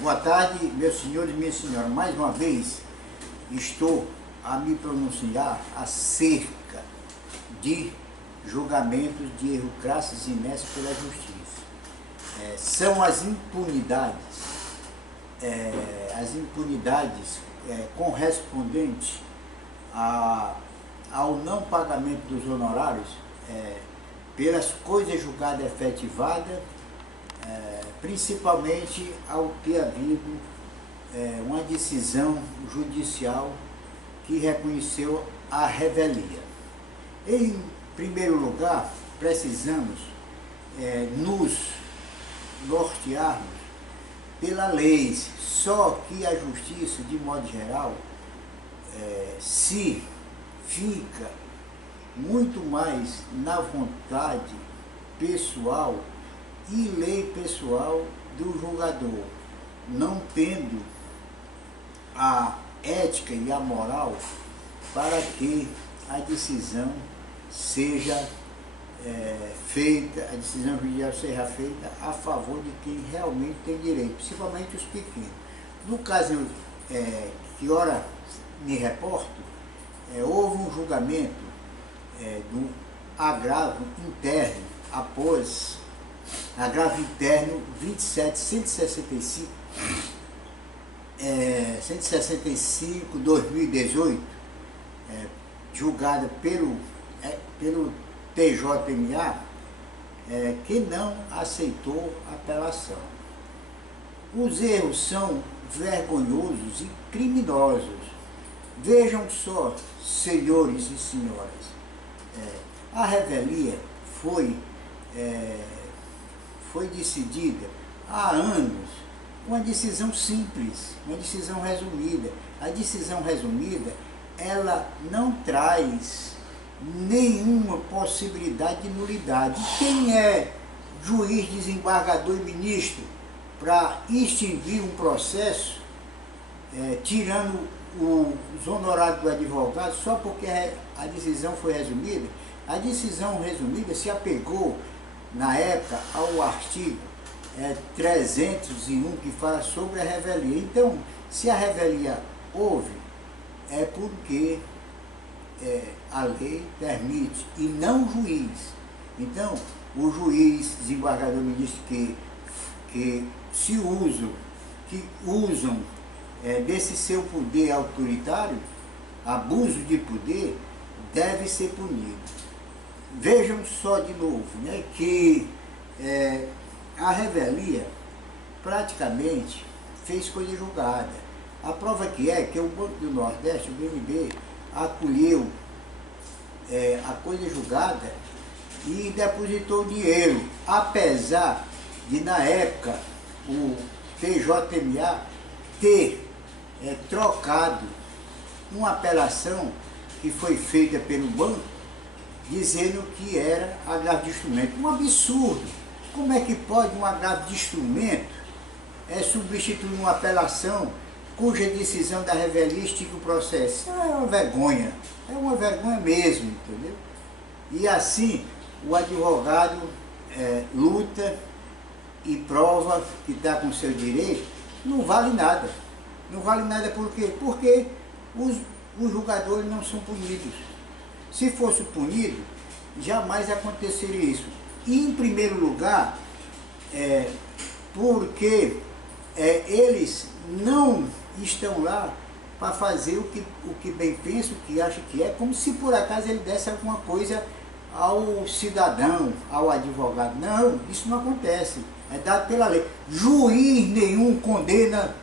Boa tarde, meus senhores e minhas senhoras. Mais uma vez estou a me pronunciar acerca de julgamentos de erro crassos e inessos pela justiça. São as impunidades correspondentes ao não pagamento dos honorários pelas coisas julgadas efetivadas, principalmente ao ter havido uma decisão judicial que reconheceu a revelia. Em primeiro lugar, precisamos nos nortearmos pela lei, só que a justiça, de modo geral, se fica muito mais na vontade pessoal e lei pessoal do julgador, não tendo a ética e a moral para que a decisão seja feita, a decisão judicial seja feita a favor de quem realmente tem direito, principalmente os pequenos. No caso que ora me reporto, houve um julgamento do agravo interno após agravo interno 165/2018, julgada pelo TJMA, que não aceitou apelação. Os erros são vergonhosos e criminosos. Vejam só, senhores e senhoras, a revelia foi decidida há anos, uma decisão simples, uma decisão resumida. A decisão resumida, ela não traz nenhuma possibilidade de nulidade. Quem é juiz, desembargador e ministro para extinguir um processo, tirando os honorários do advogado só porque a decisão foi resumida? A decisão resumida se apegou, na época, ao artigo 301, que fala sobre a revelia. Então, se a revelia houve, é porque a lei permite, e não o juiz. Então, o juiz, desembargador, ministro que usam desse seu poder autoritário, abuso de poder, deve ser punido. Vejam só de novo, que a revelia praticamente fez coisa julgada. A prova que o Banco do Nordeste, o BNB, acolheu a coisa julgada e depositou dinheiro, apesar de, na época, o TJMA ter trocado uma apelação que foi feita pelo banco, dizendo que era agravo de instrumento. Um absurdo! Como é que pode um agravo de instrumento substituir uma apelação cuja decisão da revelia extingue o processo? É uma vergonha mesmo, entendeu? E assim, o advogado luta e prova que está com seu direito, não vale nada. Não vale nada por quê? Porque os julgadores não são punidos. Se fosse punido, jamais aconteceria isso. E, em primeiro lugar, porque eles não estão lá para fazer o que bem pensa, o que acha que é, como se por acaso ele desse alguma coisa ao cidadão, ao advogado. Não, isso não acontece. É dado pela lei. Juiz nenhum condena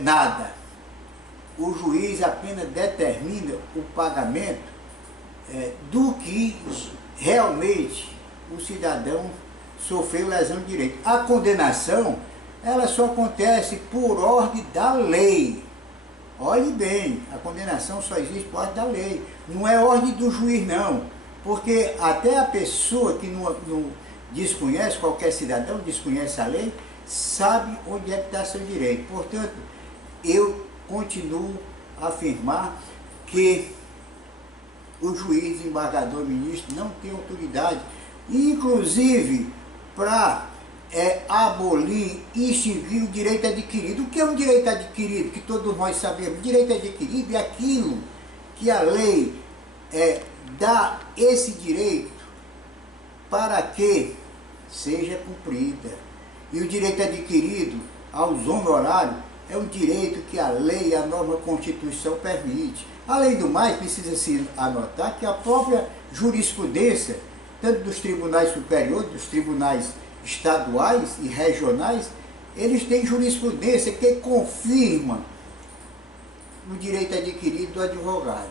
nada. O juiz apenas determina o pagamento do que realmente o cidadão sofreu lesão de direito. A condenação, ela só acontece por ordem da lei. Olhe bem, a condenação só existe por ordem da lei. Não é ordem do juiz, não. Porque até a pessoa que não desconhece, qualquer cidadão desconhece a lei, sabe onde é que está seu direito. Portanto, eu continuo a afirmar que o juiz, desembargador, ministro não tem autoridade, inclusive para abolir e extinguir o direito adquirido. O que é um direito adquirido? Que todos nós sabemos. Direito adquirido é aquilo que a lei dá esse direito para que seja cumprida. E o direito adquirido aos honorários é um direito que a lei e a norma Constituição permite. Além do mais, precisa-se anotar que a própria jurisprudência, tanto dos tribunais superiores, dos tribunais estaduais e regionais, eles têm jurisprudência que confirma o direito adquirido do advogado.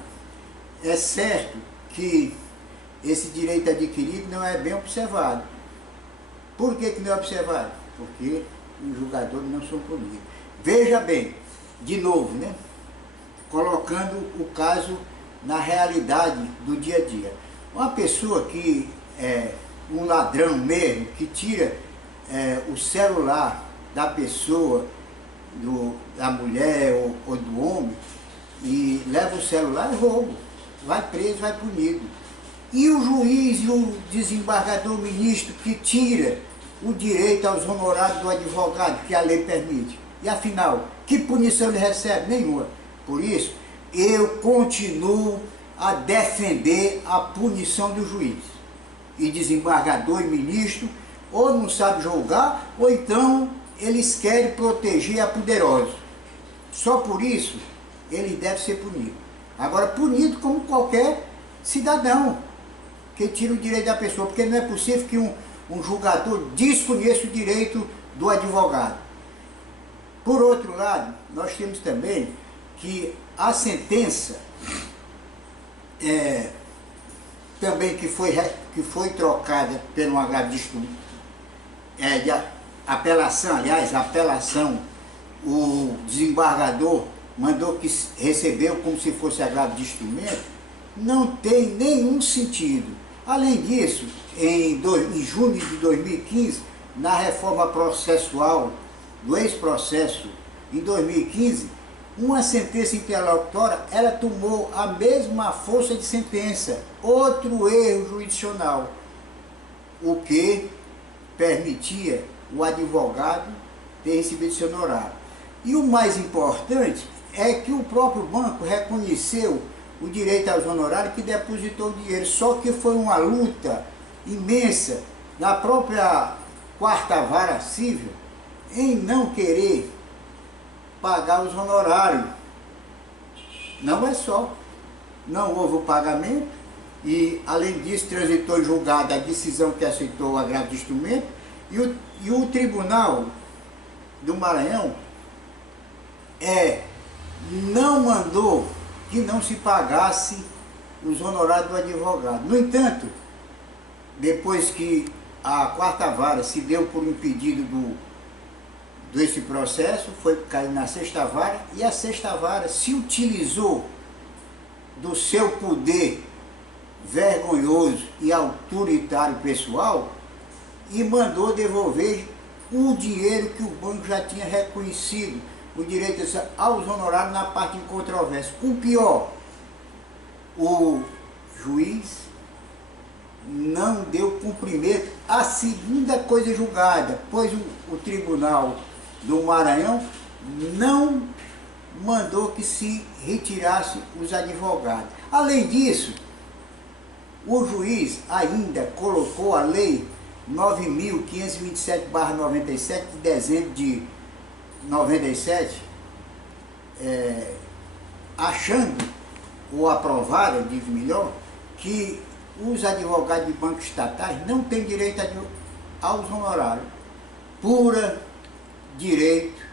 É certo que esse direito adquirido não é bem observado. Por que não é observado? Porque os julgadores não são punidos. Veja bem, de novo, né? Colocando o caso na realidade do dia a dia. Uma pessoa que um ladrão mesmo, que tira o celular da pessoa, da mulher ou do homem, e leva o celular, é roubo. Vai preso, vai punido. E o juiz e o desembargador ministro que tira o direito aos honorários do advogado, que a lei permite. E afinal, que punição ele recebe? Nenhuma. Por isso, eu continuo a defender a punição do juiz. E desembargador e ministro, ou não sabe julgar, ou então eles querem proteger a poderosa. Só por isso, ele deve ser punido. Agora, punido como qualquer cidadão que tira o direito da pessoa, porque não é possível que um julgador desconheça o direito do advogado. Por outro lado, nós temos também que a sentença também que foi trocada pelo agravo de apelação, o desembargador mandou que recebeu como se fosse agravo de instrumento, não tem nenhum sentido. Além disso, em junho de 2015, na reforma processual do ex-processo, em 2015, uma sentença interlocutória, ela tomou a mesma força de sentença, outro erro jurisdicional, o que permitia o advogado ter recebido seu honorário. E o mais importante é que o próprio banco reconheceu o direito aos honorários que depositou o dinheiro, só que foi uma luta imensa na própria quarta vara civil em não querer pagar os honorários. Não é só, não houve o pagamento e, além disso, transitou em julgado a decisão que aceitou o agravo de instrumento e o Tribunal do Maranhão não mandou que não se pagasse os honorários do advogado. No entanto, depois que a quarta vara se deu por impedido desse processo, foi cair na sexta vara, e a sexta vara se utilizou do seu poder vergonhoso e autoritário pessoal e mandou devolver o dinheiro que o banco já tinha reconhecido, o direito aos honorários na parte em controvérsia. O pior, o juiz não deu cumprimento à segunda coisa julgada, pois o Tribunal do Maranhão não mandou que se retirasse os advogados. Além disso, o juiz ainda colocou a lei 9.527/97 de dezembro de 97, achando, ou aprovaram, digo melhor, que os advogados de bancos estatais não têm direito aos honorários, pura direito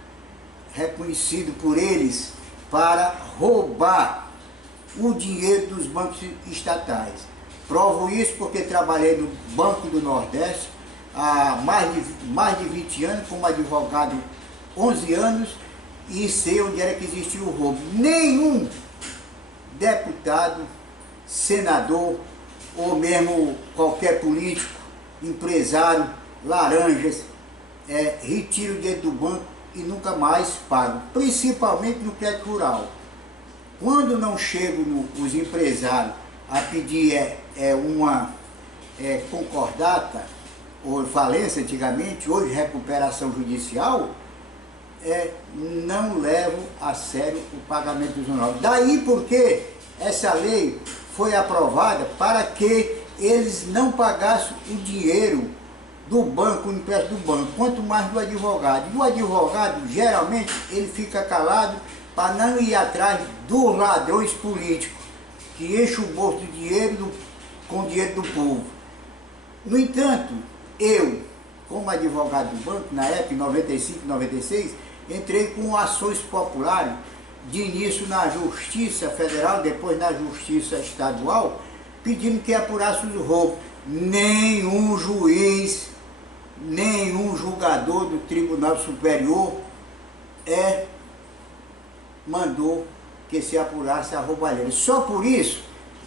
reconhecido por eles para roubar o dinheiro dos bancos estatais. Provo isso porque trabalhei no Banco do Nordeste há mais de 20 anos como advogado, 11 anos, e sei onde era que existia o roubo. Nenhum deputado, senador ou mesmo qualquer político, empresário, laranjas, retira o dinheiro do banco e nunca mais paga, principalmente no crédito rural. Quando não chegam os empresários a pedir uma concordata, ou falência antigamente, hoje recuperação judicial, não levam a sério o pagamento dos honorários. Daí porque essa lei foi aprovada para que eles não pagassem o dinheiro do banco, o empréstimo do banco, quanto mais do advogado. E o advogado, geralmente, ele fica calado para não ir atrás dos ladrões políticos, que enchem o bolso de dinheiro com o dinheiro do povo. No entanto, eu, como advogado do banco, na época, em 95, 96, entrei com ações populares, de início na Justiça Federal, depois na Justiça Estadual, pedindo que apurasse os roubos. Nenhum juiz, nenhum julgador do Tribunal Superior mandou que se apurasse a roubalheira. Só por isso,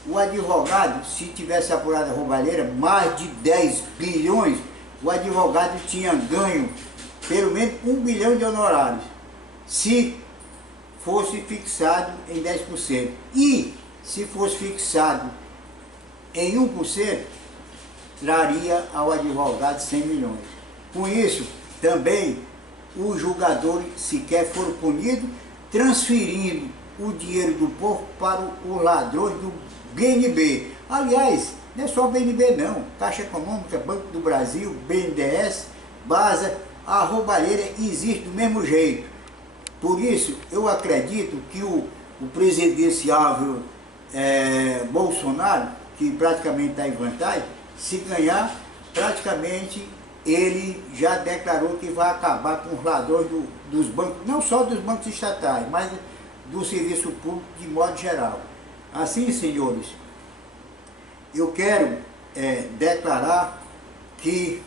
o advogado, se tivesse apurado a roubalheira, mais de 10 bilhões, o advogado tinha ganho pelo menos 1 bilhão de honorários, se fosse fixado em 10%. E se fosse fixado em 1%, traria ao advogado 100 milhões. Com isso, também, os julgadores sequer foram punidos, transferindo o dinheiro do povo para os ladrões do BNB. Aliás, não é só o BNB não, Caixa Econômica, Banco do Brasil, BNDES, BASA, a roubalheira existe do mesmo jeito. Por isso, eu acredito que o presidenciável Bolsonaro, que praticamente está em vantagem, se ganhar, praticamente ele já declarou que vai acabar com os ladrões dos bancos, não só dos bancos estatais, mas do serviço público de modo geral. Assim, senhores, eu quero declarar que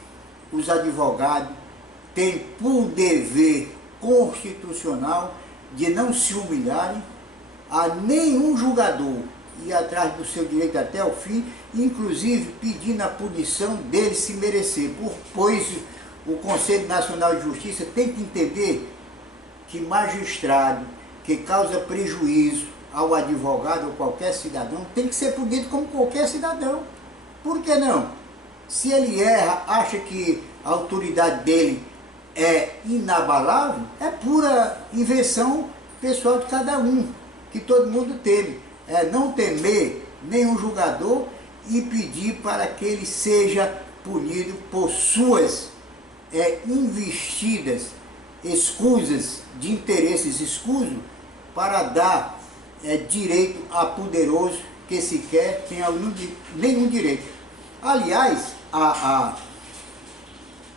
os advogados têm por dever constitucional de não se humilharem a nenhum julgador, ir atrás do seu direito até o fim, inclusive pedindo a punição dele se merecer, pois o Conselho Nacional de Justiça tem que entender que magistrado que causa prejuízo ao advogado ou qualquer cidadão tem que ser punido como qualquer cidadão. Por que não? Se ele erra, acha que a autoridade dele é inabalável, é pura invenção pessoal de cada um, que todo mundo teme. É não temer nenhum julgador e pedir para que ele seja punido por suas investidas, escusas, de interesses escusos, para dar direito a poderoso que sequer tem nenhum direito. Aliás,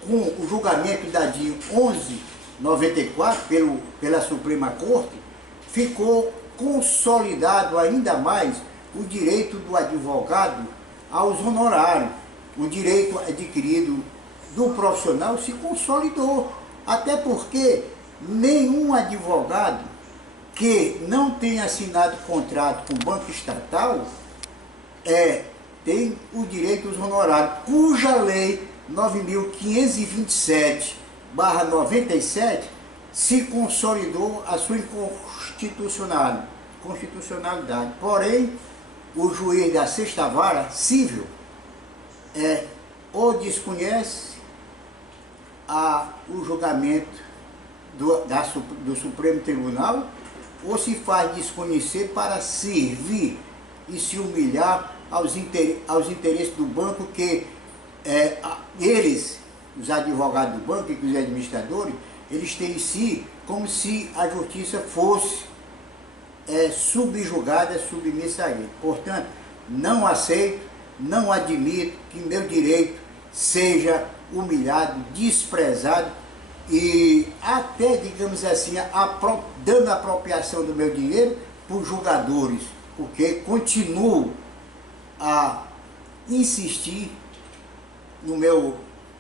com o julgamento da DIN 1194 pela Suprema Corte, ficou consolidado ainda mais o direito do advogado aos honorários. O direito adquirido do profissional se consolidou, até porque nenhum advogado que não tenha assinado contrato com o banco estatal tem o direito aos honorários, cuja lei 9.527/97 se consolidou a sua constitucionalidade. Porém, o juiz da sexta vara civil ou desconhece o julgamento do Supremo Tribunal, ou se faz desconhecer para servir e se humilhar aos interesses do banco, que eles, os advogados do banco e os administradores, eles têm em si como se a justiça fosse subjugada, submissa a ele. Portanto, não aceito, não admito que meu direito seja humilhado, desprezado e até, digamos assim, dando apropriação do meu dinheiro por julgadores, porque continuo a insistir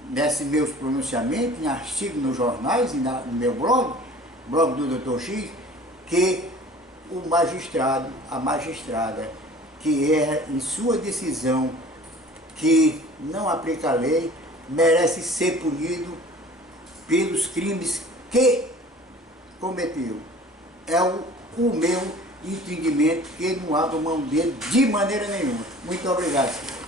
nesses meus pronunciamentos, em artigos nos jornais e no meu blog do Dr. X, que o magistrado, a magistrada que erra em sua decisão, que não aplica a lei, merece ser punido pelos crimes que cometeu. É o meu entendimento, que não abro mão dele de maneira nenhuma. Muito obrigado, senhor.